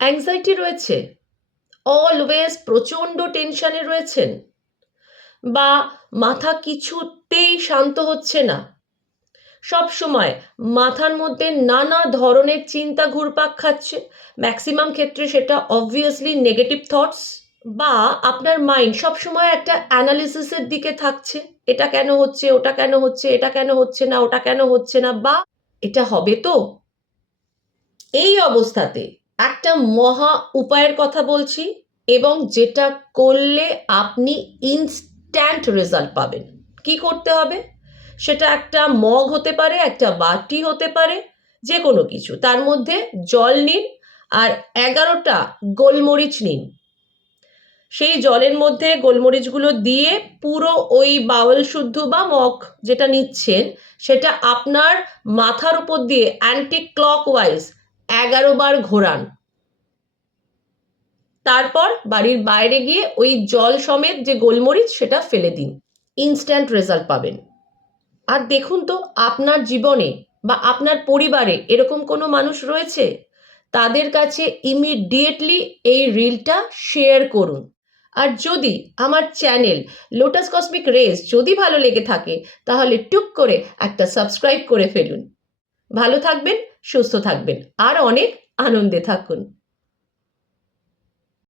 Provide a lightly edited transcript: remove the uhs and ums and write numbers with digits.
Anxiety রয়েছে, always প্রচণ্ড টেনশনে রয়েছেন, বা মাথা কিছুতেই শান্ত হচ্ছে না, সব সময় মাথার মধ্যে নানা ধরনের চিন্তা ঘুরপাক খাচ্ছে, ম্যাক্সিমাম ক্ষেত্রে সেটা অবভিয়াসলি নেগেটিভ থটস, বা আপনার মাইন্ড সবসময় একটা অ্যানালিসিসের দিকে থাকছে, এটা কেন হচ্ছে, ওটা কেন হচ্ছে, এটা কেন হচ্ছে না, ওটা কেন হচ্ছে না, বা এটা হবে তো। এই অবস্থাতে একটা মহা উপায়ের কথা বলছি, এবং যেটা করলে আপনি ইনস্ট্যান্ট রেজাল্ট পাবেন। কি করতে হবে? সেটা একটা মগ হতে পারে, একটা বাটি হতে পারে, যে কোনো কিছু। তার মধ্যে জল নিন আর 11টা গোলমরিচ নিন। সেই জলের মধ্যে গোলমরিচগুলো দিয়ে পুরো ওই বাউল শুদ্ধ বা মগ যেটা নিচ্ছেন সেটা আপনার মাথার উপর দিয়ে অ্যান্টি ক্লকওয়াইজ 11 বার ঘোরান। তারপর বাড়ির বাইরে গিয়ে ওই জল সমেত যে গোলমরিচ সেটা ফেলে দিন। ইনস্ট্যান্ট রেজাল্ট পাবেন। আর দেখুন তো আপনার জীবনে বা আপনার পরিবারে এরকম কোনো মানুষ রয়েছে, তাদের কাছে ইমিডিয়েটলি এই রিলটা শেয়ার করুন। আর যদি আমার চ্যানেল লোটাস কসমিক রেজ যদি ভালো লেগে থাকে, তাহলে টুক করে একটা সাবস্ক্রাইব করে ফেলুন। ভালো থাকবেন, সুস্থ থাকবেন আর অনেক আনন্দে থাকুন।